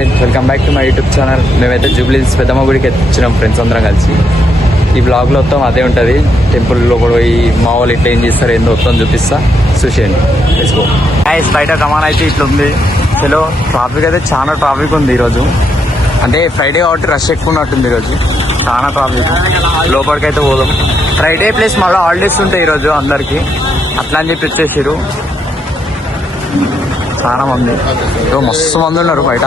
Welcome back to my YouTube channel. మేమైతే జూబ్లీహిల్స్ పెద్దమ్మ గుడికి వచ్చినాం ఫ్రెండ్స్ అందరం కలిసి. ఈ బ్లాగ్లో మొత్తం అదే ఉంటుంది. టెంపుల్లో కూడా పోయి మా వాళ్ళు ఇట్లా ఏం చేస్తారు ఏందో మొత్తం చూపిస్తా, చూసేయండి. తీసుకో బయట కమాన్ అయితే ఇట్లా ఉంది. చలో ట్రాఫిక్ అయితే చాలా ట్రాఫిక్ ఉంది ఈరోజు. అంటే ఫ్రైడే కాబట్టి రష్ ఎక్కువ ఉన్నట్టుంది ఈరోజు, చాలా ట్రాఫిక్. లోపలికి అయితే పోదాం. ఫ్రైడే ప్లస్ మళ్ళీ హాలిడేస్ ఉంటాయి ఈరోజు అందరికి, అట్లా అని చెప్పి వచ్చేసారు చాలా మంది. మస్తు మంది ఉన్నారు బయట.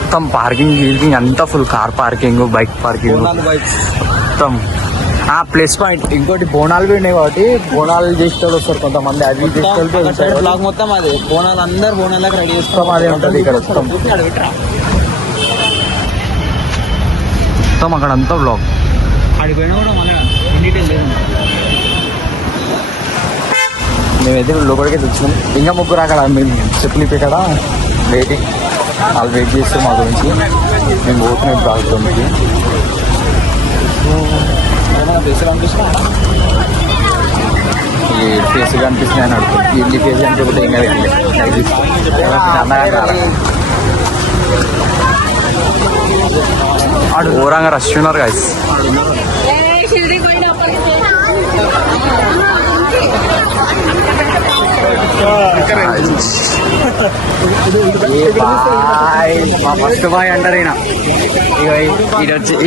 మొత్తం పార్కింగ్ అంతా full. Car parking, bike parking మొత్తం. ప్లస్ పాయింట్ ఇంకోటి బోనాలు ఉన్నాయి కాబట్టి బోనాలు చేసేవాళ్ళు వస్తారు కొంతమంది. అది బ్లాగ్ మొత్తం అదే బోనాలు, అందరు బోనాలకు రెడీ చేస్తాం. అదే ఉంటుంది ఇక్కడ మొత్తం అక్కడ అంతా బ్లాగ్. అడిగిపోయినా కూడా మన డీటెయిల్ లేదు. మేమైతే లోపలికి వచ్చినాం. ఇంకా ముగ్గురు అక్కడ మేము చెప్పులు ఇక్కడ వెయిటింగ్. వాళ్ళు వెయిట్ చేస్తాం మా గురించి. మేము పోతున్నాం ప్రాబ్లంకి. ఈ ఫేస్ కనిపిస్తుంది అని అడుగుతుంది. ఇల్లు ఫేస్ కనిపిస్తే ఏం కాదు. ఘోరంగా రష్ ఉన్నారు గైస్. మా ఫస్ట్ బాయ్ అంటారు ఈయన.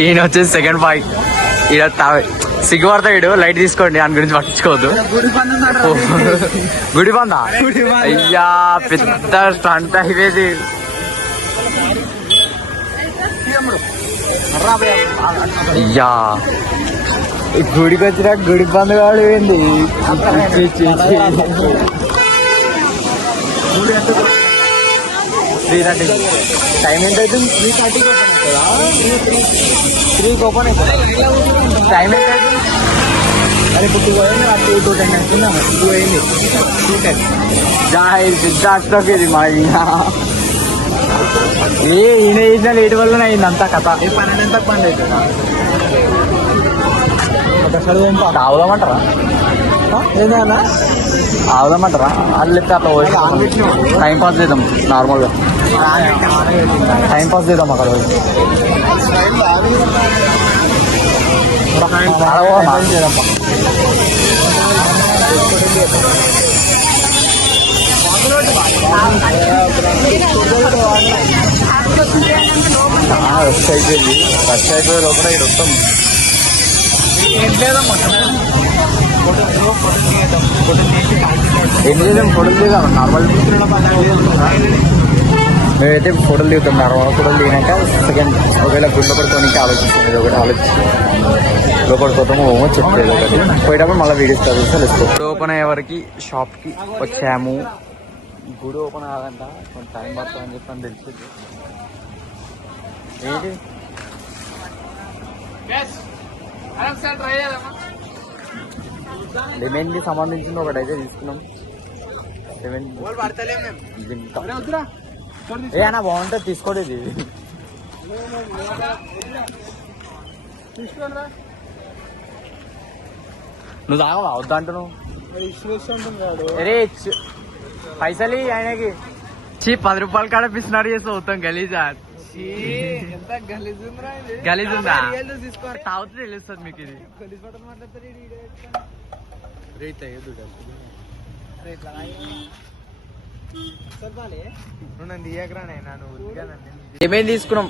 ఈయన వచ్చేసి సెకండ్ బాయ్. ఈయన సిగ్గుపడతా వీడు. లైట్ తీసుకోండి, దాని గురించి పట్టించుకోవద్దు. గుడి బందా అయ్యా, పెద్ద స్టంట్ అయిపోయేది. అయ్యా గుడికి వచ్చిన గుడి బంద్ కాడు ఏంది. టైం ఎంత అవుతుంది? 3:30 3కి ఓపెన్ అవుతుందా? టైం ఎంత అవుతుంది? అరే ఇప్పుడు 2 అయింది. 2:10 అనుకున్నాం. 2 అయింది. 2:10 సిద్ధార్థకి ఇది మా ఈయన వేసిన లేట్ వల్లనే అయింది అంతా కథ. 12 పని అవుతుందా? తాగుదామంటారా? ఏదైనా ఆవుదామంటారా? వాళ్ళు అట్లా టైం పాస్ చేద్దాం. నార్మల్గా టైం పాస్ చేద్దాం అక్కడ. రష్ అయిపోయింది. రష్ అయిపోయే లోపల ఇక్కడ వస్తాం. ఏం చేద్దాం? ఫోటోలు దిగాం. నార్మల్ మేమైతే ఫోటోలు దిగుతాం. నార్మల్ ఫోటోలు దిగినాక సెకండ్ ఒకవేళ గుండె పడుకోనికి ఆలోచిస్తుంది. ఒకటి ఆలోచించి లోపల పోతామో చెప్పలేదు. ఒకటి పోయేటప్పుడు మళ్ళీ వీడియోస్ చదివిస్తే లేదు. గుడి ఓపెన్ అయ్యే వరకు షాప్కి వచ్చాము. గుడి ఓపెన్ కాదంట, కొంచెం టైం పడుతుంది అని చెప్పి అని తెలిసింది. ఏంటి లెమన్కి సంబంధించింది ఒకటైతే తీసుకున్నాం. 7 ఏనా బాగుంటుంది తీసుకోండి. ఇది నువ్వు తాగవా? వద్దా అంటున్నావు. అరే పైసలు ఆయనకి 10 రూపాయలు కాడ పిసినాడు చేసి అవుతాం. గలీజా గలీజ్ ఉందా? తాగుతుంది తెలుస్తుంది మీకు. ఇది ఏమేమి తీసుకున్నాం?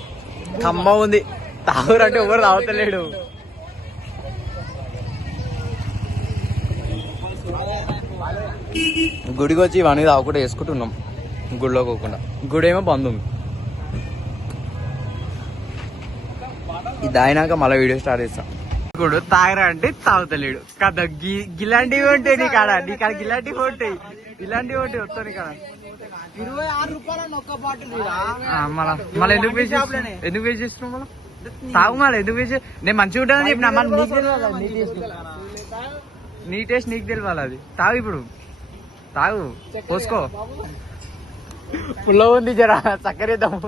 కమ్మ ఉంది. తాగురంటే ఎవరు తాగుతలేడు. గుడికి వచ్చి ఇవన్నీ తాగకుండా వేసుకుంటున్నాం. గుడిలో పోకుండా. గుడి ఏమో బంద్ ఉంది. ఇది తాగినాక మళ్ళీ వీడియో స్టార్ట్ చేస్తాం. గుడు తాగరా అంటే తాగుతలేడు కదా. గిలాంటివి ఉంటాయి నీ కాడ. నీ కాడ గిలాంటివి ఉంటాయి, ఇలాంటివి ఉంటాయి. వస్తాయి నీ కాడ 26 రూపాయలు ఒక్క బాటిల్. మళ్ళీ ఎందుకు వేసి చేస్తున్నావు? మళ్ళీ తాగు. మళ్ళీ ఎందుకు వేసి? నేను మంచిగా ఉంటుందని చెప్పిన. మళ్ళీ నీకు తెలియాలి. నీ టేస్ట్ నీకు తెలియాలి. అది తాగు. ఇప్పుడు తాగు, పోసుకో. పుల్ల ఉంది, జరా చక్కెర ఇద్దాము.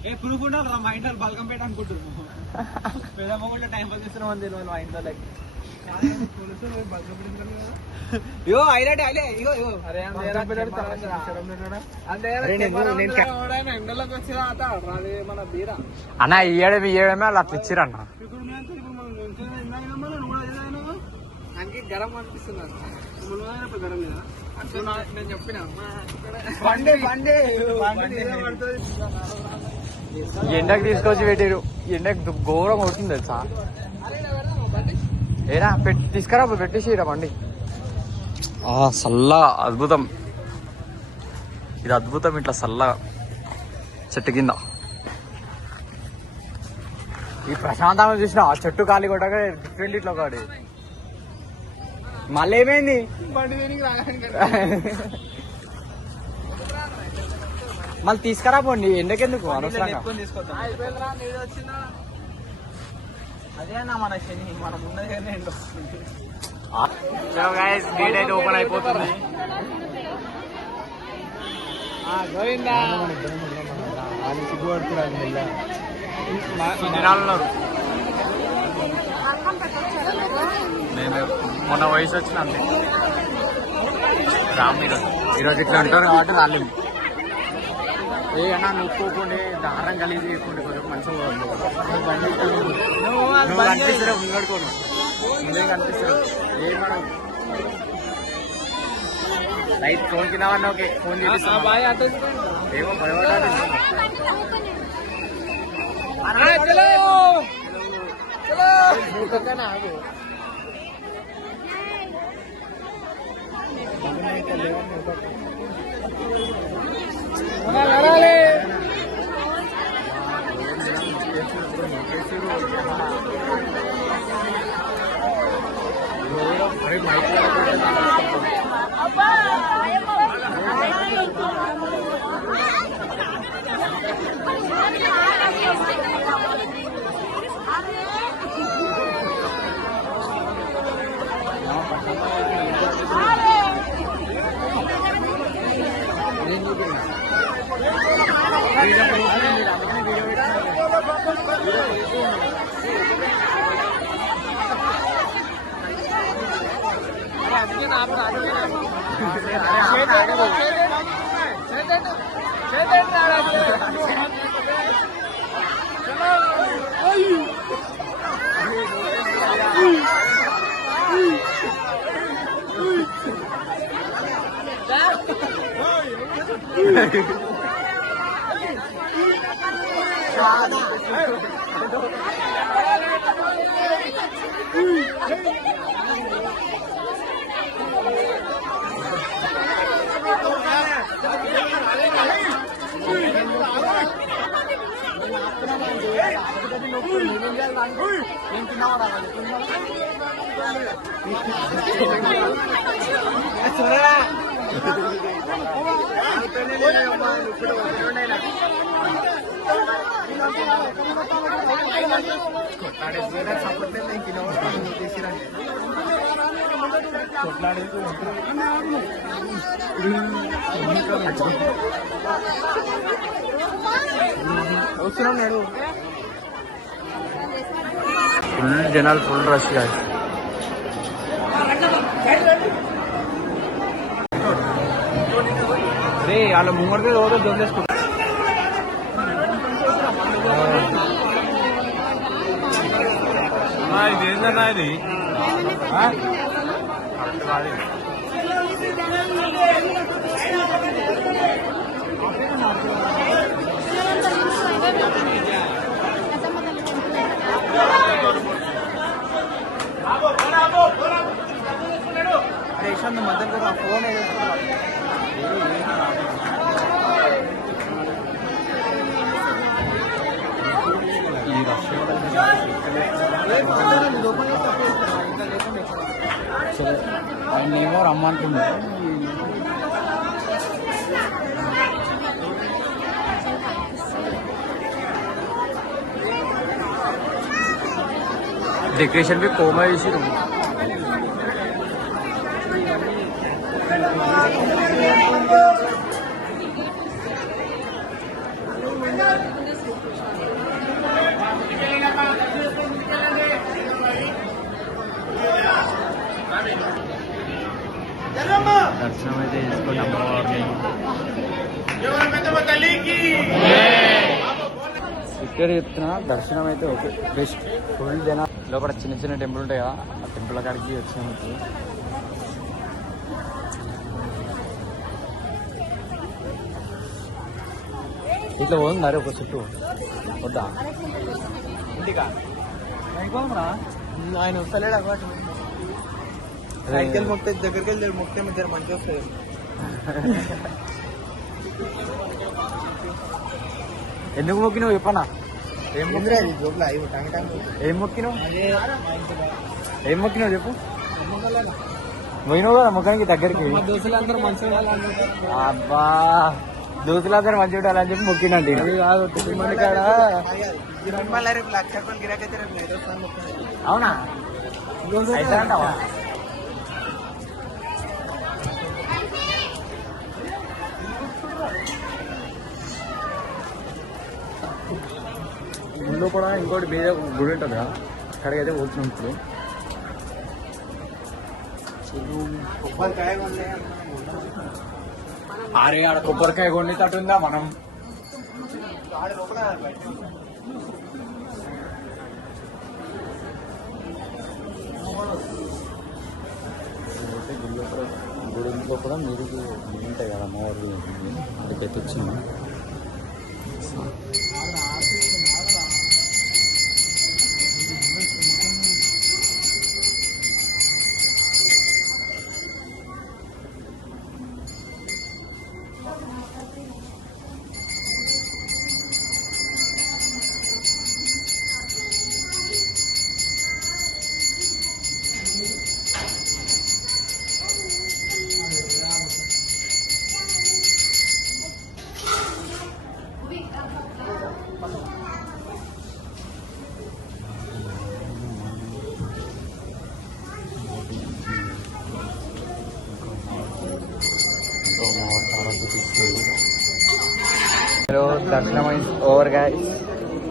ఏ ప్రూఫ్ ఉండాలి మా ఇంట్లో బల్కం పేట అనుకుంటున్నాను పెద్దమ్మ కూడా టైం పాస్ చేస్తున్నాం అని తెలియదు మా ఇంట్లో లైక్ ఇగో హైలైట్ అలే ఇగో ఇగో అరే ఎండలోకి వచ్చిన మన బీరా అన్న ఇయ్యడమే అలా ఇచ్చిరన్న నాకు గరం అనిపిస్తున్నారు గరం లేదా నేను చెప్పిన ఎండకు తీసుకొచ్చి పెట్టారు ఎండకు ఘోరం అవుతుంది తెలుసా ఏనా తీసుకురా పెట్టేసిరా బండి చల్ల అద్భుతం ఇది అద్భుతం ఇట్లా చల్ల చెట్టు కింద ఈ ప్రశాంతంగా చూసిన ఆ చెట్టు కాలి కొట్టగా డిఫరెంట్ ఇట్లా ఒకటి మళ్ళీ ఏమైంది మళ్ళీ తీసుకురా పోండి ఎండకెందుకు అనవసరంగా అదే అన్న మన శని మనం ఉన్నది ఎండ గేట్ అయితే ఓపెన్ అయిపోతుంది జనాలు ఉన్నారు నేను మొన్న వయసు వచ్చిన అంతే రామ్ ఈరోజు ఇట్లా అంటారు కాబట్టి వాళ్ళు ఏ అన్నా నొప్పుకోండి దారం కలిగి చేయకుండా కొంచెం మంచిగా నువ్వు కనిపిస్తారు ముంగడుకోను ముందే కనిపిస్తారు ఏమన్నా లైట్ ఫోన్ కింద ఓకే ఫోన్ చేసి ఏమో భయపడాలి ఫుల్ జనాలు ఫుల్ రష్ కాదు రే వాళ్ళ ముంగడికి రోజు దొంగేసుకుంటారు ఇది ఏంటన్నా ఇది మధ్య ఫోన్ ఆయన ఏమో రమ్మంటుంది डेकोरेशन भी कोमा इसी रूम ఇక్కడ చెప్తున్నా దర్శనం అయితే ఓకే బెస్ట్ ఫుల్ జన లోపల చిన్న చిన్న టెంపుల్ ఉంటాయి కదా ఆ టెంపుల్ కాడికి వచ్చినప్పుడు ఇట్లా పోతుంది ఒక చుట్టూ వద్దా ఇంటికా ఆయన వస్తలేడు అన్నమాట సైకిల్ మొక్తే దగ్గరికి వెళ్ళి మొక్తే ఇద్దరు మంచిగా వస్తుంది ఎందుకు మొక్కినావు చెప్పనా ఏం ఏం మొక్కినావు ఏం మొక్కినావు చెప్పు పోయినావు కదా ముఖానికి దగ్గరికి దోస్తులందరూ మంచిగా అబ్బా దోస్తులందరూ మంచిగా ఉండాలని చెప్పి మొక్కినండి కాదు తిరుమల కాడ రేపు 1,00,000 రూపాయలు గిరాకైతే రేపు లేదు అవునా అయితే అంటావా గుడిలో కూడా ఇంకోటి వేరే గుడి ఉంటుంది కదా అక్కడికైతే పోతున్నాం ఇప్పుడు అరే ఆడ కొబ్బరికాయ కొండి తట్టుందా మనం గుడి లోపల మీరు ఉంటాయి కదా అమ్మవారు అక్కడికైతే వచ్చింది హలో దర్శనం ఓవర్ గాయస్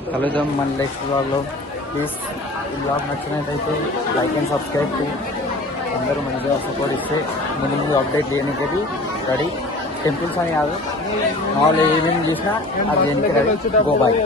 కలుద్దాం మన నెక్స్ట్ బ్లాగ్లో ప్లీజ్ ఈ బ్లాగ్ నచ్చినట్టయితే లైక్ అండ్ సబ్స్క్రైబ్ టు అందరూ మంచిగా సపోర్ట్ ఇస్తే ముందు అప్డేట్ చేయడానికి రెడీ టెంపుల్స్ అని కాదు మామూలు ఏమేమి చూసినా అది దేనికి రెడీ గో బాయ్